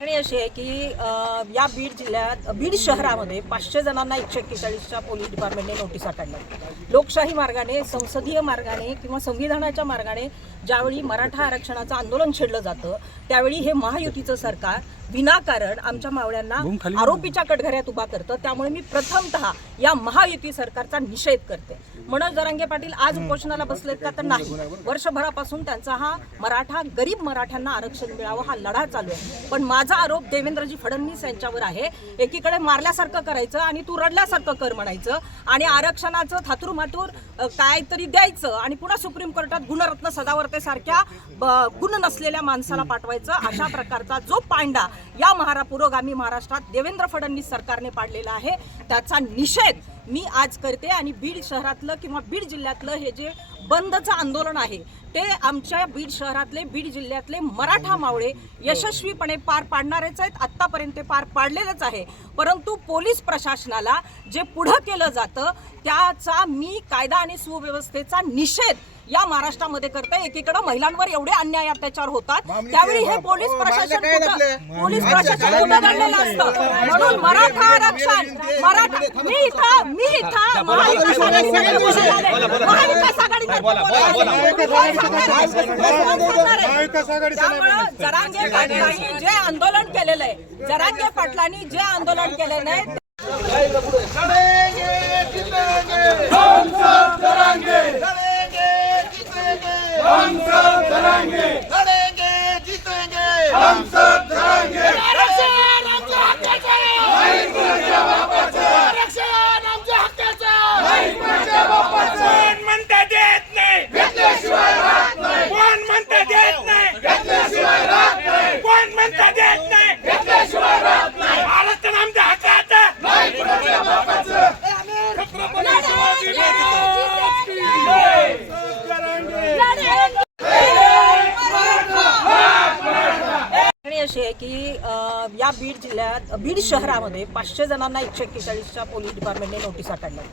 अशी आहे की या बीड जिल्ह्यात बीड शहरामध्ये पाचशे जणांना एकशे एक्केचाळीसच्या पोलीस डिपार्टमेंटने नोटीस काढल्या लोकशाही मार्गाने संसदीय मार्गाने किंवा संविधानाच्या मार्गाने ज्यावेळी मराठा आरक्षणाचं आंदोलन छेडलं जातं त्यावेळी हे महायुतीचं सरकार विनाकारण आमच्या मावळ्यांना आरोपीच्या कटघऱ्यात उभा करतं त्यामुळे मी प्रथमत या महायुती सरकारचा निषेध करते मनोज जरांगे पाटील आज उपोषणाला बसलेत का तर नाही वर्षभरापासून त्यांचा हा मराठा गरीब मराठ्यांना आरक्षण मिळावं हा लढा चालू आहे पण माझा आरोप देवेंद्रजी फडणवीस यांच्यावर आहे एकीकडे मारल्यासारखं करायचं आणि तू रडल्यासारखं कर म्हणायचं आणि आरक्षणाचं थातूरमातूर काहीतरी द्यायचं आणि पुन्हा सुप्रीम कोर्टात गुणरत्न सदावर्तेसारख्या गुण नसलेल्या माणसाला पाठवायचं अशा प्रकारचा जो पांडा या महारा पुरोगामी महाराष्ट्रात देवेंद्र फडणवीस सरकारने पाडलेला आहे त्याचा निषेध मी आज करते आणि बीड शहरातलं किंवा बीड जिल्ह्यातलं हे जे बंदचं आंदोलन आहे ते आमच्या बीड शहरातले बीड जिल्ह्यातले मराठा मावळे यशस्वीपणे पार पाडणारेच आहेत आत्तापर्यंत ते पार पाडलेलंच आहे परंतु पोलीस प्रशासनाला जे पुढं केलं जातं त्याचा मी कायदा आणि सुव्यवस्थेचा निषेध या महाराष्ट्रामध्ये करते एकीकडे महिलांवर एवढे अन्याय अत्याचार होतात त्यावेळी हे पोलीस प्रशासन पोलीस प्रशासन कुठं घडलेलं असतं म्हणून मराठा आरक्षण मराठा मी इथं मी इथं महाविकास आघाडी महाविकास आघाडी जरांगे पाटलांनी जे आंदोलन केलेलं आहे जरांगे पाटलांनी जे आंदोलन केलेलं आहे Yeah. की या बीड जिल्ह्यात बीड शहरामध्ये पाचशे जणांना एकशे एक्केचाळीसच्या पोलीस डिपार्टमेंटने नोटीस काढल्या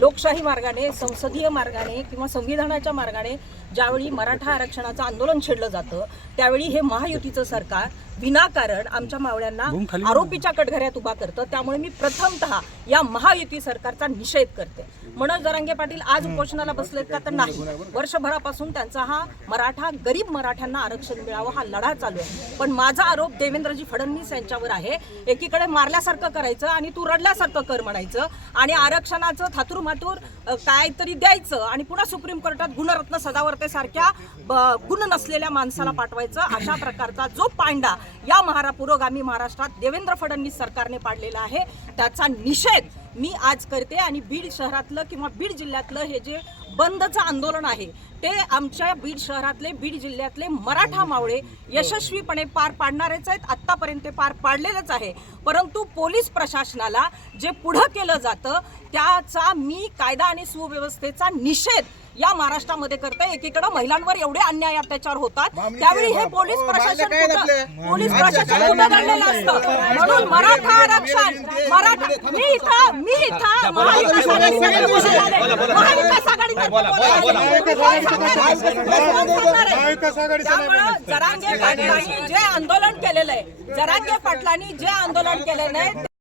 लोकशाही मार्गाने संसदीय मार्गाने किंवा संविधानाच्या मार्गाने ज्यावेळी मराठा आरक्षणाचं आंदोलन छेडलं जातं त्यावेळी हे महायुतीचं सरकार विनाकारण आमच्या मावळ्यांना आरोपीच्या कटघऱ्यात उभा करतं त्यामुळे मी प्रथमत या महायुती सरकारचा निषेध करते मनोज दरांगे पाटील आज उपोषणाला बसलेत का तर नाही वर्षभरापासून त्यांचा हा मराठा गरीब मराठ्यांना आरक्षण मिळावं हा लढा चालू आहे पण माझा आरोप देव देवेंद्रजी फडणवीस यांच्यावर आहे एकीकडे मारल्यासारखं करायचं आणि तू रडल्यासारखं कर म्हणायचं आणि आरक्षणाचं थातूरमातूर काहीतरी द्यायचं आणि पुन्हा सुप्रीम कोर्टात गुणरत्न सारख्या गुण नसलेल्या माणसाला पाठवायचं अशा प्रकारचा जो पांडा या महारा पुरोगामी महाराष्ट्रात देवेंद्र फडणवीस सरकारने पाडलेला आहे त्याचा निषेध मी आज करते आणि बीड शहरातलं किंवा बीड जिल्ह्यातलं हे जे बंदचं आंदोलन आहे ते आमच्या बीड शहरातले बीड जिल्ह्यातले मराठा मावळे यशस्वीपणे पार पाडणारेच आहेत आत्तापर्यंत ते पार पाडलेलंच आहे परंतु पोलीस प्रशासनाला जे पुढं केलं जातं त्याचा मी कायदा आणि सुव्यवस्थेचा निषेध या महाराष्ट्रामध्ये करताय एकीकडे महिलांवर एवढे अन्याय अत्याचार होतात त्यावेळी हे पोलीस प्रशासन पोलीस प्रशासन कुठं घडलेलं असतं म्हणून मराठा आरक्षण मराठा मी इथं मी इथं महाविकास आघाडी महाविकास आघाडी जरांगे पाटलांनी जे आंदोलन केलेलं आहे जरांगे पाटलांनी जे आंदोलन केलेलं आहे